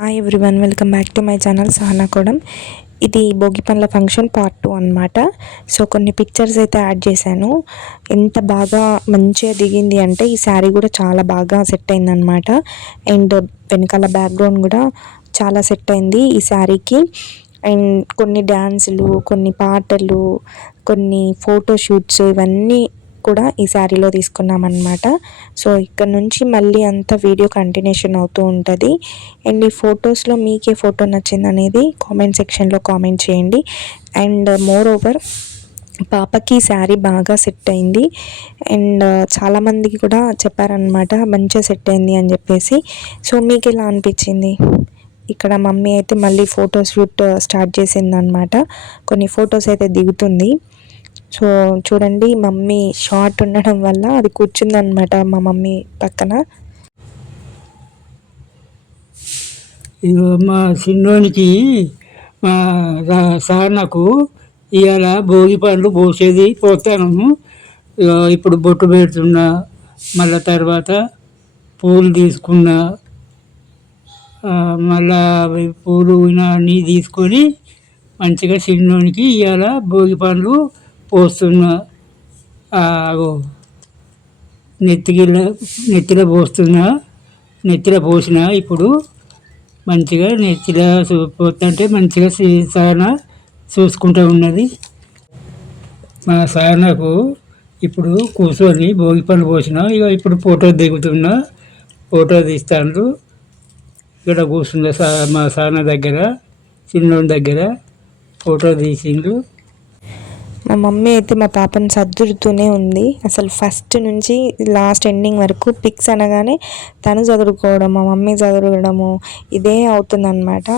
Hi everyone welcome back to my channel Sahana Kodam ఇది భోగి పండ్ల function part two అనమాట so కొన్ని pictures అయితే యాడ్ చేశాను. ఎంత బాగా మంచిగా దిగింది అంటే ఈ శారీ కూడా చాలా బాగా సెట్ అయిందనమాట అండ్ వెనకాల బ్యాక్గ్రౌండ్ కూడా చాలా సెట్ అయింది ఈ శారీకి అండ్ కొన్ని డ్యాన్సులు కొన్ని పాటలు కొన్ని ఫోటోషూట్స్ ఇవన్నీ కూడా ఈ శారీలో తీసుకున్నామన్నమాట. సో ఇక్కడ నుంచి మళ్ళీ అంత వీడియో కంటిన్యూషన్ అవుతూ ఉంటుంది. అండ్ ఈ ఫొటోస్లో మీకే ఫోటో నచ్చింది అనేది కామెంట్ సెక్షన్లో కామెంట్ చేయండి. అండ్ మోర్ ఓవర్ పాపకి శారీ బాగా సెట్ అయింది. అండ్ చాలామందికి కూడా చెప్పారనమాట మంచిగా సెట్ అయింది అని చెప్పేసి. సో మీకు ఎలా అనిపించింది? ఇక్కడ మమ్మీ అయితే మళ్ళీ ఫోటో షూట్ స్టార్ట్ చేసింది అనమాట కొన్ని ఫొటోస్ అయితే దిగుతుంది. సో చూడండి మమ్మీ షార్ట్ ఉండడం వల్ల అది కూర్చుందనమాట మా మమ్మీ పక్కన. ఇగో మా చిన్నోనికి మా సార్ నాకు ఇవాళ భోగి పండ్లు పోసేది పోతాను ఇప్పుడు బొట్టు పెడుతున్నా మళ్ళా తర్వాత పూలు తీసుకున్నా మళ్ళా పూలు అన్నీ తీసుకొని మంచిగా చిన్నోనికి ఇవాళ భోగి పండ్లు పోస్తున్నా ఆ, అగో నెత్తికి నెత్తిలో పోస్తున్నా నెత్తిలో పోసిన ఇప్పుడు మంచిగా నెత్తిలో పోతుంటే మంచిగా సీ- సాన చూసుకుంటూ ఉన్నది. మా సార్నకు ఇప్పుడు కూర్చొని భోగి పనులు పోసిన ఇక ఇప్పుడు ఫోటో దిగుతున్నా ఫోటో తీస్తాను ఇక్కడ కూర్చున్న సా మా సాన దగ్గర చిన్నోని దగ్గర ఫోటో తీసిండు మా మమ్మీ అయితే మా పాపని సర్దుడుతూనే ఉంది. అసలు ఫస్ట్ నుంచి లాస్ట్ ఎండింగ్ వరకు పిక్స్ అనగానే తను చదువుకోవడం మా మమ్మీ చదువుకోవడము ఇదే అవుతుందన్నమాట.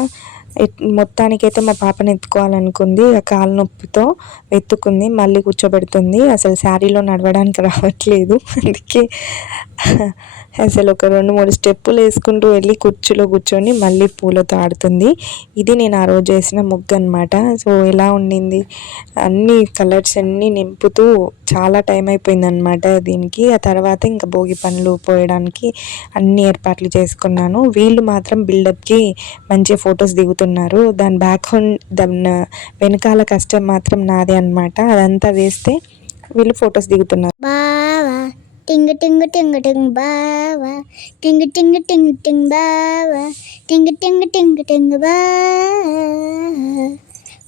మొత్తానికైతే మా పాపని ఎత్తుకోవాలనుకుంది. ఆ కాలు నొప్పితో ఎత్తుకుంది మళ్ళీ కూర్చోబెడుతుంది. అసలు శారీలో నడవడానికి రావట్లేదు. అందుకే అసలు ఒక రెండు మూడు స్టెప్పులు వేసుకుంటూ వెళ్ళి కుర్చీలో కూర్చొని మళ్ళీ పూలతో ఆడుతుంది. ఇది నేను ఆ రోజు వేసిన ముగ్గు అనమాట సో ఎలా ఉండింది? అన్ని కలర్స్ అన్నీ నింపుతూ చాలా టైం అయిపోయింది అనమాట దీనికి. ఆ తర్వాత ఇంకా భోగి పనులు పోయడానికి అన్ని ఏర్పాట్లు చేసుకున్నాను. వీళ్ళు మాత్రం బిల్డప్కి మంచి ఫొటోస్ దిగుతున్నారు దాని బ్యాక్ దాని వెనకాల కష్టం మాత్రం నాదే అనమాట అదంతా వేస్తే వీళ్ళు ఫొటోస్ దిగుతున్నారు. బావా టింగ్ టింగ్ టింగ్ టింగ్ బావా టింగ్ టింగ్ టింగ్ టింగ్ బావా టింగ్ టింగ్ టింగ్ టింగ్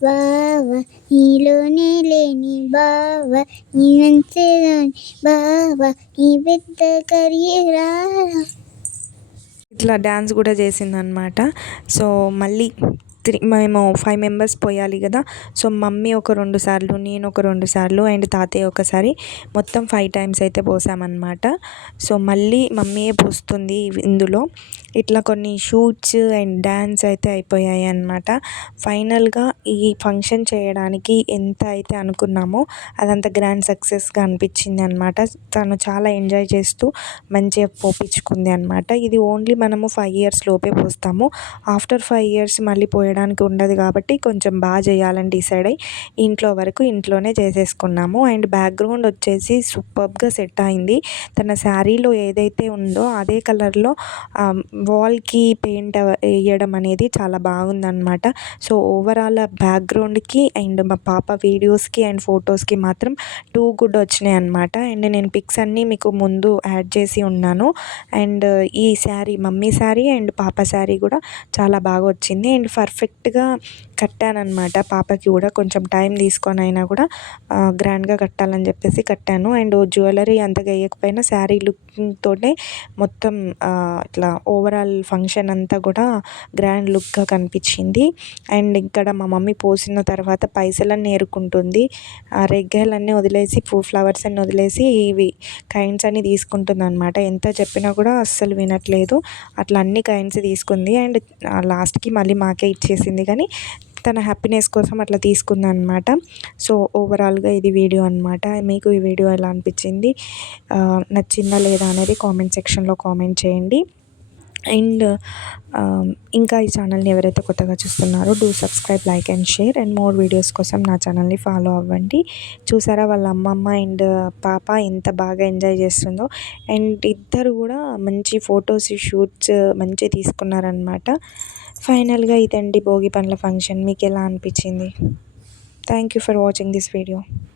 బావా. నీలోనే లేని బావా నీ మనసులోని బావా నీ పెద్ద కరియరా ఇట్లా డ్యాన్స్ కూడా చేసిందనమాట సో మళ్ళీ త్రీ మేము ఫైవ్ మెంబర్స్ పోయాలి కదా. సో మమ్మీ ఒక రెండు సార్లు నేను ఒక రెండు సార్లు అండ్ తాతయ్య ఒకసారి మొత్తం ఫైవ్ టైమ్స్ అయితే పోసామన్నమాట. సో మళ్ళీ మమ్మీయే పోస్తుంది ఇందులో. ఇట్లా కొన్ని షూట్స్ అండ్ డ్యాన్స్ అయితే అయిపోయాయి అన్నమాట. ఫైనల్గా ఈ ఫంక్షన్ చేయడానికి ఎంత అయితే అనుకున్నామో అదంతా గ్రాండ్ సక్సెస్గా అనిపించింది అనమాట తను చాలా ఎంజాయ్ చేస్తూ మంచిగా పోపించుకుంది అనమాట ఇది ఓన్లీ మనము ఫైవ్ ఇయర్స్ లోపే పోస్తాము. ఆఫ్టర్ ఫైవ్ ఇయర్స్ మళ్ళీ పోయడానికి ఉండదు కాబట్టి కొంచెం బాగా చేయాలని డిసైడ్ అయ్యి ఇంట్లో వరకు ఇంట్లోనే చేసేసుకున్నాము. అండ్ బ్యాక్గ్రౌండ్ వచ్చేసి సూపర్గా సెట్ అయింది. తన శారీలో ఏదైతే ఉందో అదే కలర్లో వాల్కి పెయింట్ వేయడం అనేది చాలా బాగుందన్నమాట. సో ఓవరాల్ బ్యాక్గ్రౌండ్కి అండ్ మా పాప వీడియోస్కి అండ్ ఫొటోస్కి మాత్రం టూ గుడ్ వచ్చినాయి అనమాట అండ్ నేను పిక్స్ అన్నీ మీకు ముందు యాడ్ చేసి ఉన్నాను. అండ్ ఈ శారీ మమ్మీ శారీ అండ్ పాప శారీ కూడా చాలా బాగా వచ్చింది. అండ్ పర్ఫెక్ట్గా కట్టానమాట పాపకి కూడా కొంచెం టైం తీసుకొని అయినా కూడా గ్రాండ్గా కట్టాలని చెప్పేసి కట్టాను. అండ్ జ్యువెలరీ అంతగా వేయకపోయినా శారీ లుక్తోనే మొత్తం ఇట్లా ఓవరాల్ ఫంక్షన్ అంతా కూడా గ్రాండ్ లుక్గా కనిపించింది. అండ్ ఇక్కడ మా మమ్మీ పోసిన తర్వాత పైసలన్నీ ఏరుకుంటుంది. ఆ రెగ్గలన్నీ వదిలేసి పూ ఫ్లవర్స్ అన్ని వదిలేసి ఇవి కైండ్స్ అన్ని తీసుకుంటుంది అనమాట ఎంత చెప్పినా కూడా అస్సలు వినట్లేదు. అట్లా అన్ని కైండ్స్ తీసుకుంది. అండ్ లాస్ట్కి మళ్ళీ మాకే ఇచ్చేసింది. కానీ తన హ్యాపీనెస్ కోసం అట్లా తీసుకుంది అనమాట సో ఓవరాల్గా ఇది వీడియో అనమాట మీకు ఈ వీడియో ఎలా అనిపించింది? నచ్చిందా లేదా అనేది కామెంట్ సెక్షన్లో కామెంట్ చేయండి. అండ్ ఇంకా ఈ ఛానల్ని ఎవరైతే కొత్తగా చూస్తున్నారో do subscribe like and share and more videos కోసం నా ఛానల్ని ఫాలో అవ్వండి. చూసారా వాళ్ళ అమ్మమ్మ అండ్ పాప ఎంత బాగా ఎంజాయ్ చేస్తుందో. అండ్ ఇద్దరు కూడా మంచి ఫొటోస్ షూట్స్ మంచి తీసుకున్నారనమాట ఫైనల్గా ఇదండి భోగి పండ్ల ఫంక్షన్. మీకు ఎలా అనిపించింది? Thank you for watching this video